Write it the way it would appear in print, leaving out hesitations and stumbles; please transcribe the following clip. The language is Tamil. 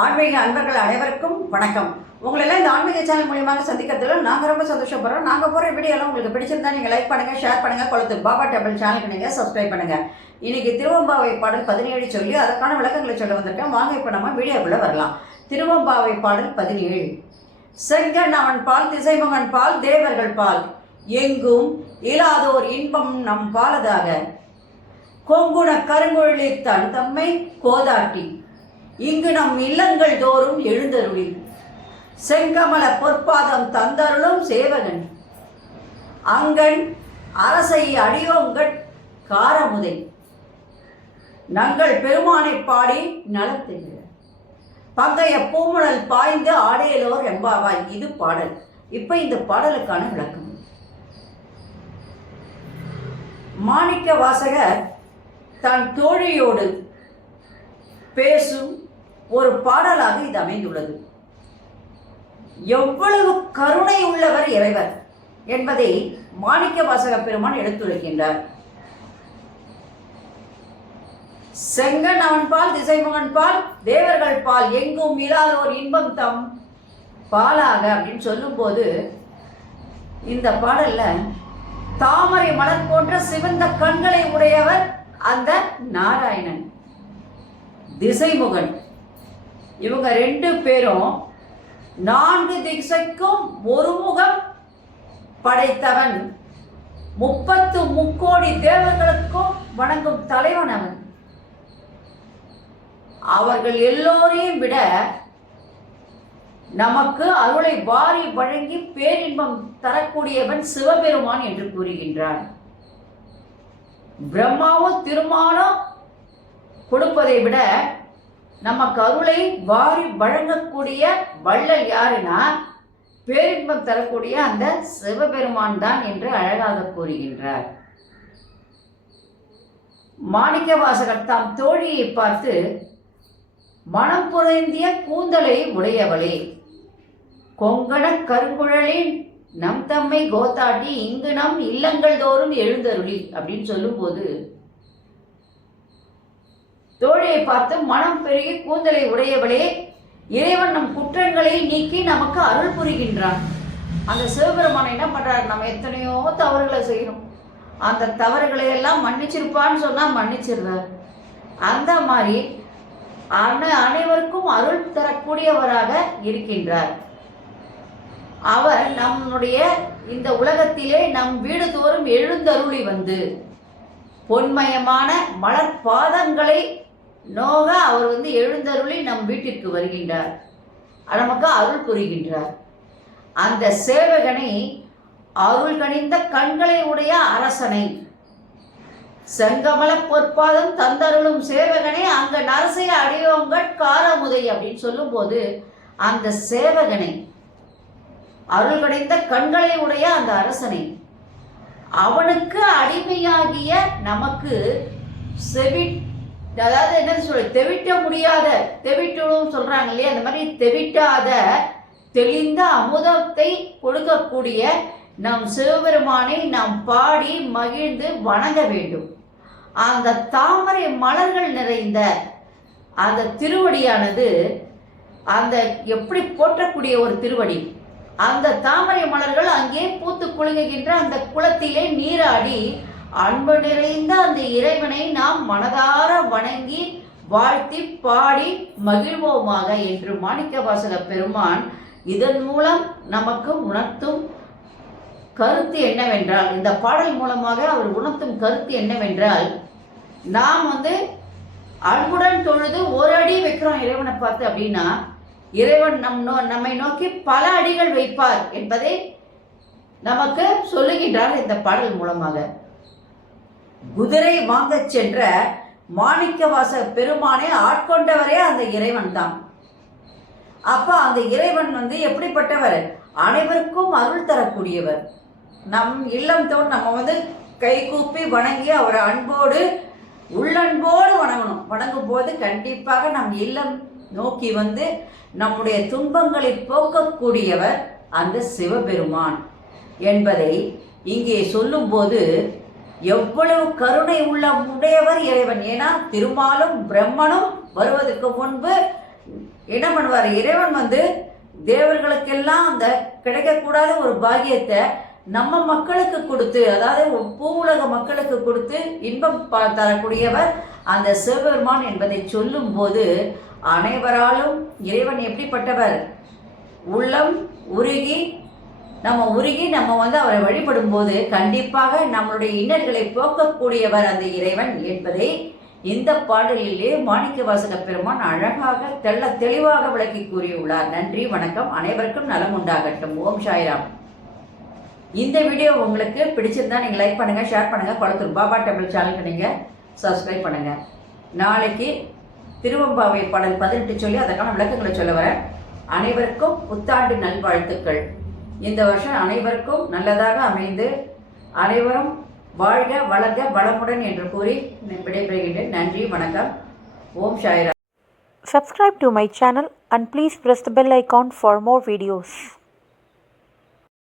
ஆன்மீக அன்பர்கள் அனைவருக்கும் வணக்கம். உங்களெல்லாம் இந்த ஆன்மீக சேனல் மூலியமாக சந்திக்கிறதுல நாங்கள் ரொம்ப சந்தோஷப்படுறோம். நாங்கள் போகிற வீடியோலாம் உங்களுக்கு பிடிச்சிருந்தா நீங்கள் லைக் பண்ணுங்கள், ஷேர் பண்ணுங்கள், குளத்து பாபா டெம்பிள் சேனலுக்கு நீங்கள் சப்ஸ்கிரைப் பண்ணுங்கள். இன்றைக்கி திருவம்பாவை பாடல் 17 சொல்லி அதற்கான விளக்கங்களை சொல்ல வந்திருக்கேன். வாங்க இப்போ நம்ம வீடியோக்குள்ளே வரலாம். திருவம்பாவை பாடல் 17. செங்கண் அவன் பால், திசைமகன் பால், தேவர்கள் பால், எங்கும் இல்லாதோர் இன்பம் நம் பாலதாக, கொங்குண கருங்குழலி தன் தம்மை கோதாட்டி, இங்கு நம் இல்லங்கள் தோறும் எழுந்தருளி, செங்கமல பொற்பாதம் தந்தருளும் சேவகன், அங்கன் அரசை அடியோங்கட் காரமுதை, நங்கள் பெருமானை பாடி நலத்தெய்க, பங்கைய பூமுழல் பாய்ந்து ஆடையலோர் எம்பாவாய். இது பாடல். இப்ப இந்த பாடலுக்கான விளக்கம். மாணிக்க வாசகர் தன் தோழியோடு பேசும் ஒரு பாடலாக இது அமைந்துள்ளது. எவ்வளவு கருணை உள்ளவர் இறைவர் என்பதை மாணிக்க வாசக பெருமான் எடுத்துரைக்கின்றார். செங்கண் அவன் பால், திசைமகன் பால், தேவர்கள் பால், எங்கும் இல்லாதோர் இன்பம் தம் பாலாக அப்படின்னு சொல்லும் போது இந்த பாடல்ல தாமரை மலர் போன்ற சிவந்த கண்களை உடையவர் அந்த நாராயணன், திசைமுகன். இவங்க 2 பேரும் 4 திசைக்கும் ஒரு முகம் படைத்தவன், 30 முக்கோடி தேவர்களுக்கும் வணங்கும் தலைவன் அவன். அவர்கள் எல்லோரையும் விட நமக்கு அருளை வாரி வழங்கி பேரின்பம் தரக்கூடியவன் சிவபெருமான் என்று கூறுகின்றான். பிரம்மாவும் திருமாலும் கொடுப்பதை விட நமக்கு அருளை வாரி வழங்கக்கூடிய வள்ளல் யாருன்னா பேரின்பம் தரக்கூடிய அந்த சிவபெருமான் தான் என்று அழகாக கூறுகின்றார். மாணிக்க வாசகர் தாம் தோழியை பார்த்து, மனம் புரைந்திய கூந்தலை உடையவளே, கொங்கண கருங்குழலின் நம் தம்மை கோத்தாட்டி, இங்கு நம் இல்லங்கள் தோறும் எழுந்தருளி அப்படின்னு சொல்லும் போது தோழியை பார்த்து, மனம் பெருகி கூந்தலை உடையவளே, இறைவன் நம் குற்றங்களை நீக்கி நமக்கு அருள் புரிகின்றான். அந்த சிவபெருமான் என்ன பண்றாரு, நம்ம எத்தனையோ தவறுகளை செய்யணும், அந்த தவறுகளை எல்லாம் மன்னிச்சிருப்பான்னு சொன்னா மன்னிச்சிடுறார். அந்த மாதிரி அனைவருக்கும் அருள் தரக்கூடியவராக இருக்கின்றார். அவர் நம்முடைய இந்த உலகத்திலே நம் வீடு தோறும் எழுந்தருளி வந்து பொன்மயமான மலர் பாதங்களை நோக அவர் எழுந்தருளி நம் வீட்டிற்கு வருகின்றார், நமக்கு அருள் புரிகின்றார். அந்த சேவகனை, அருள் கனிந்த கண்களை உடைய அரசனை, செங்கமல பொற்பாதம் தந்தருளும் சேவகனை, அங்க நரசைய அடியோங்கட் காரமுதை அப்படின்னு சொல்லும் போது அந்த சேவகனை, அருள் கடைந்த கண்களை உடைய அந்த அரசனை, அவனுக்கு அடிமையாகிய நமக்கு அதாவது என்ன சொல்ற, தெவிட்ட முடியாத, தெவிட்டணும் சொல்றாங்க இல்லையா, அந்த மாதிரி தெவிட்டாத தெளிந்த அமுதத்தை கொடுக்கக்கூடிய நம் சிவபெருமானை நாம் பாடி மகிழ்ந்து வணங்க வேண்டும். அந்த தாமரை மலர்கள் நிறைந்த அந்த திருவடியானது அந்த எப்படி போற்றக்கூடிய ஒரு திருவடி, அந்த தாமரை மலர்கள் அங்கே பூத்து குலுங்குகின்ற அந்த குளத்திலே நீராடி அன்பு நிறைந்த அந்த இறைவனை நாம் மனதார வணங்கி வாழ்த்தி பாடி மகிழ்வோமாக என்று மாணிக்க வாசக பெருமான் இதன் மூலம் நமக்கு உணர்த்தும் கருத்து என்னவென்றால், இந்த பாடல் மூலமாக அவர் உணர்த்தும் கருத்து என்னவென்றால், நாம் அன்புடன் தொழுது ஒரு அடி வைக்கிறோம் இறைவனை பார்த்து அப்படின்னா, இறைவன் நம்மை நோக்கி பல அடிகள் வைப்பார் என்பதை நமக்கு சொல்லுகின்றார் இந்த பாடல் மூலமாக. குதிரை வாங்க சென்ற மாணிக்க வாசக பெருமானை ஆட்கொண்டவரே அந்த இறைவன் தான். அப்ப அந்த இறைவன் எப்படிப்பட்டவர், அனைவருக்கும் அருள் தரக்கூடியவர். நம் இல்லம் தோறும் நம்ம கை கூப்பி வணங்கி அவரை அன்போடு உள்ளன்போடு வணங்கணும். வணங்கும் போது கண்டிப்பாக நம் இல்லம் நோக்கி நம்முடைய துன்பங்களை போக்கக்கூடியவர் அந்த சிவபெருமான் என்பதை இங்கே சொல்லும் போது எவ்வளவு கருணை உடையவர் இறைவன். ஏன்னா திருமாலும் பிரம்மனும் வருவதற்கு முன்பு என்ன பண்ணுவார், இறைவன் வந்து தேவர்களுக்கெல்லாம் அந்த கிடைக்கக்கூடாத ஒரு பாக்கியத்தை நம்ம மக்களுக்கு கொடுத்து, அதாவது பூவுலக மக்களுக்கு கொடுத்து இன்பம் தரக்கூடியவர் அந்த சிவபெருமான் என்பதை சொல்லும் போது அனைவராலும் இறைவன் எப்படிப்பட்டவர், உள்ளம் உருகி நம்ம வந்து அவரை வழிபடும் போது கண்டிப்பாக நம்மளுடைய இன்னல்களை போக்கக்கூடியவர் அந்த இறைவன் என்பதை இந்த பாடலிலே மாணிக்கவாசக பெருமான் அழகாக தெளிவாக விளக்கி கூறியுள்ளார். நன்றி, வணக்கம். அனைவருக்கும் நலம் உண்டாகட்டும். ஓம் சாய்ராம். இந்த வீடியோ உங்களுக்கு பிடிச்சிருந்தா நீங்கள் லைக் பண்ணுங்கள், ஷேர் பண்ணுங்கள். கொளத்தூர் பாபா டெம்பிள் சேனலுக்கு நீங்கள் சப்ஸ்கிரைப் பண்ணுங்கள். நாளைக்கு திருவம்பாவை பாடல் 18 சொல்லி அதற்கான விளக்கங்களை சொல்ல வரேன். அனைவருக்கும் புத்தாண்டு நல்வாழ்த்துக்கள். இந்த வருஷம் அனைவருக்கும் நல்லதாக அமைந்து அனைவரும் வாழ்க வளர்க வளமுடன் என்று கூறி விடைபெறுகின்றேன். நன்றி, வணக்கம். ஓம் Sairam. Subscribe to my channel and please press the bell icon for more videos.